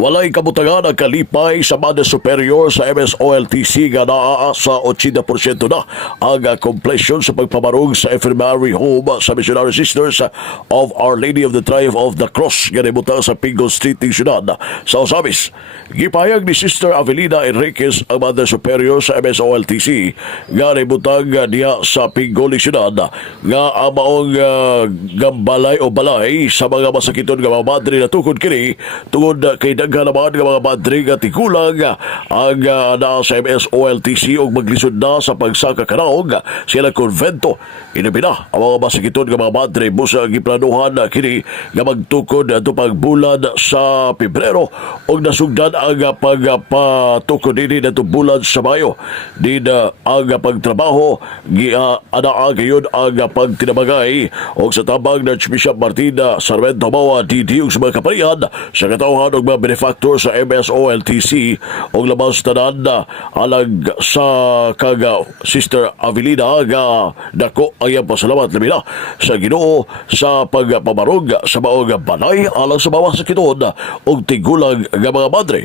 Walay kabutangan ang kalipay sa Madre Superior sa Msoltc nga naa sa 80% na ang completion sa pagpamarong sa Infirmary Home sa Missionary Sisters of Our Lady of the Triumph of the Cross nga nibutang sa Pingo Street ng syudad sa Osamis. Gipahayag ni Sister Avelina Enriquez ang Madre Superior sa Msoltc nga nibutang niya sa Pingo ng syudad nga ang maong gambalay o balay sa mga masakiton nga mga madre na tukod kini tungod kay daghan naman ng mga madre nga Tigulang ang naa sa Msoltc o maglisod na sa pagsaka kanaog sila konvento. Inabina ang mga masakiton nga mga madre busa giplanuhan kini nga magtukod ato pagbulan sa Pebrero o nasugdan ang pagpatukod din ato bulan sa Mayo. Din ang pagtrabaho anaa gayon ang pagtinabagay o sa tabang na Archbishop Martin Sarmiento Mawa DD sa mga kaparihan sa katauhan og mga benefactor sa Msoltc og labas tanan alag sa kaga Sister Avelina nga dako ayang pasalamat labi na sa Ginoo sa pagpamarog sa maong balay alang sa bawas sa kiton og Tigulang nga mga madre.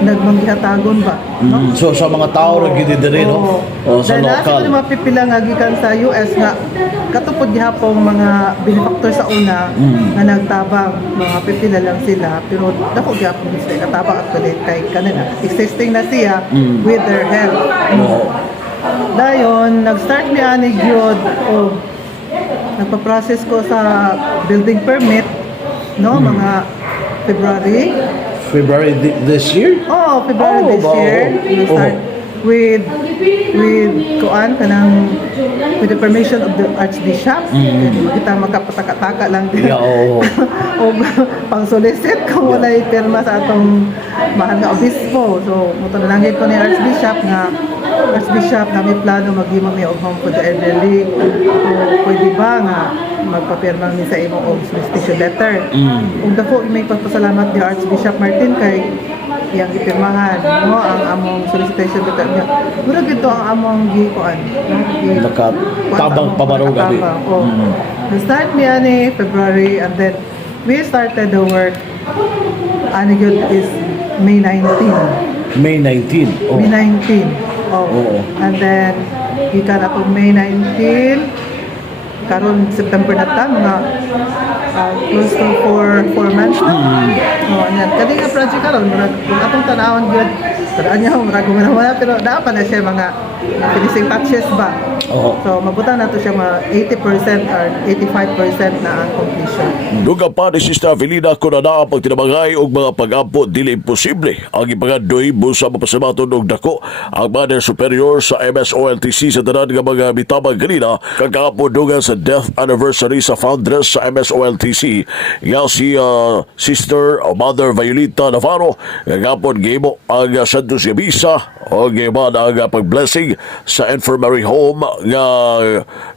Nagmanghihatagon ba? No? So sa mga tao ra gid diri no? O sa dahil lokal. Dahil mapipila nga gikan sa US nga katupod gihapon mga benefactor sa una nga nagtabang mga pipila lang sila pero dako gihapon sila katabang actually kay kanina existing na siya with their help. Dayon nag-start ni ani gyud o nagpa-process ko sa building permit no mga February This year? Oh, February this year. We start with with the permission of the Archbishop. Kita magkapataka-taka lang din. O pang-solicit kung wala pirma sa atong mahal nga obispo. So, mutanalangin ko ni Archbishop na may plano mag-imam may home for the elderly. O pwede ba nga magpapirma ni sa imong og solicitation letter. Ug dako may pagpasalamat ni Archbishop Martin kay yang ipirmahan no ang among solicitation letter niya. Mura gito ang among gikuan. Tabang pamarong gabi. The start niya ni February and then we started the work ano yun is May 19. May 19. May 19. And then gikan ako May 19 karon September na ta mga close to 4 months na. Ayan. Kadi nga project karon kung atong tanawon gyud tadaan niya murag wala pero dapat na siya mga finishing touches ba. So mabutan nato siya mga 80% or 85% na ang completion. Duga pa ni Sister Avelina kung na ang pagtinabangay og mga pag-ampo dili imposible ang ipangadoy busa mapasamaton og dako ang Madre Superior sa Msoltc sa tanan nga mga bitabang ganina kagapo dugang sa death anniversary sa foundress sa Msoltc nga si Sister Mother Violeta Navarro kagapon gimo ang Santos Misa o giman ang pag-blessing sa Infirmary Home nga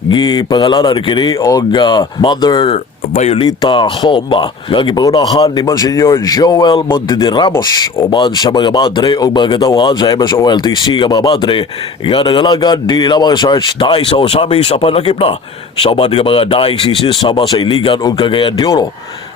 gipangalanan kini og Mother Violeta Home nga gipangunahan ni Monsignor Joel Montediramos uman sa mga madre o mga katawhan sa Msoltc nga mga madre nga nangalagad di lamang sa Archdiocese sa Osamis apan lakip na sa uman nga mga dioceses sama sa Iligan o Cagayan de Oro.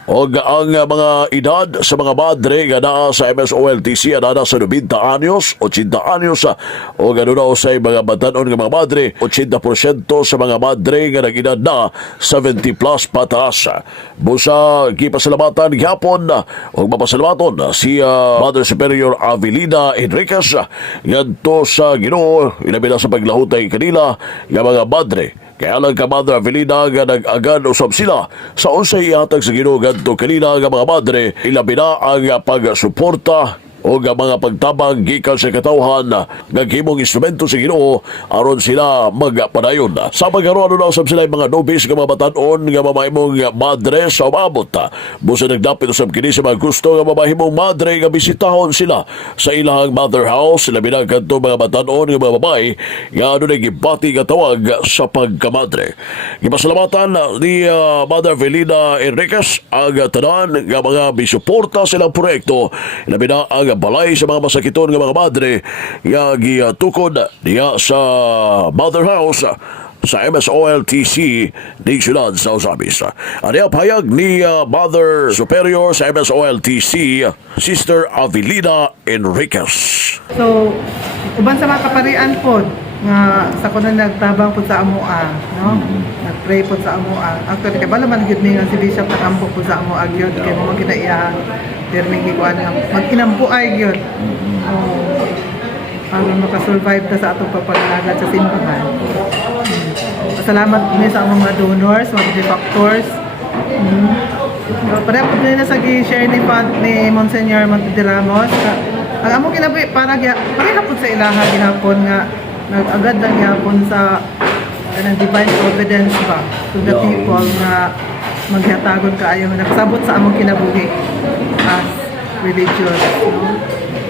O ang mga edad sa mga madre nga naa sa Msoltc ana sa 90 anyos, 80 anyos o gano'n na sa mga batanon nga mga madre, 80% sa mga madre nga nag-edad na 70 plus pataas. Busa gipasalamatan gihapon o mapasalamaton si Mother Superior Avelina Enriquez ngadto sa Ginoo ilabi na sa paglahutay kanila nga mga madre. Kaya lang ka Mother Avelina nga nag-agan usab sila sa unsay ihatag sa Ginoo ngadto kanila nga mga madre ilabi na ang pagsuporta o mga pagtabang gikan sa katawhan naghimong instrumento sa Ginoo aron sila magpadayon. Sa pagkaroon na usab sila mga nobis nga mga batanon nga mamahimong madre sa umabot. Busa nagdapit usab kini sa mga gusto nga mamahimong madre nga bisitahon sila sa ilang mother house labi na kadto mga batanon nga mga babae nga adunay gibati nga tawag sa pagkamadre. Gipasalamatan ni Mother Avelina Enriquez ang tanan nga mga bisuporta silang proyekto labi na ang balay sa mga masakiton nga mga madre nga gitukod diya sa mother house sa MSOLTC ni Siyudad sa Usabis. Ano ang pahayag ni Mother Superior sa MSOLTC, Sister Avelina Enriquez. So, uban sa mga kaparian po, nga sa kuno nagtabang po sa amoa, no? Nagpray po sa amoa. Actually, kaya ba naman yun nga si Bishop nakampo po sa amoa yun, kaya mo kinaiya, terming ikuan nga, mag-inampo ay yun. Para makasurvive ta sa atong papanalagad sa simbahan. Salamat po sa mga donors, mga benefactors. Pareho po din na sa share ni Monsignor Montediramos. Ang amo kinabuhi, pareho po sa ilaha ginapon nga nag-agad lang yapon sa divine providence ba to the people na maghatagon kaayo nagsabot sa among kinabuhi as religious, no?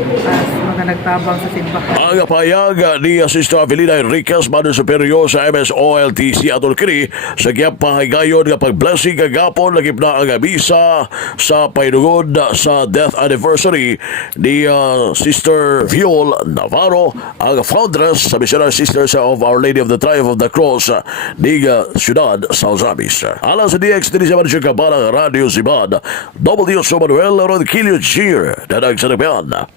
As mga nagtabang sa simbahan. Ang pahayag ni Sister Avelina Enriquez, Mother Superior sa MSOLTC atol kini sa giyang pahigayon nga pag-blessing kagapon lagip na ang misa sa painugod sa death anniversary ni Sister Viol Navarro, ang foundress sa Missionary Sisters of Our Lady of the Triumph of the Cross ni Siyudad sa Usabis. Alang sa DX din siya manisyo kabalang Radio Zibad, W. Manuel Rodquillo Jr. na nagsanabihan.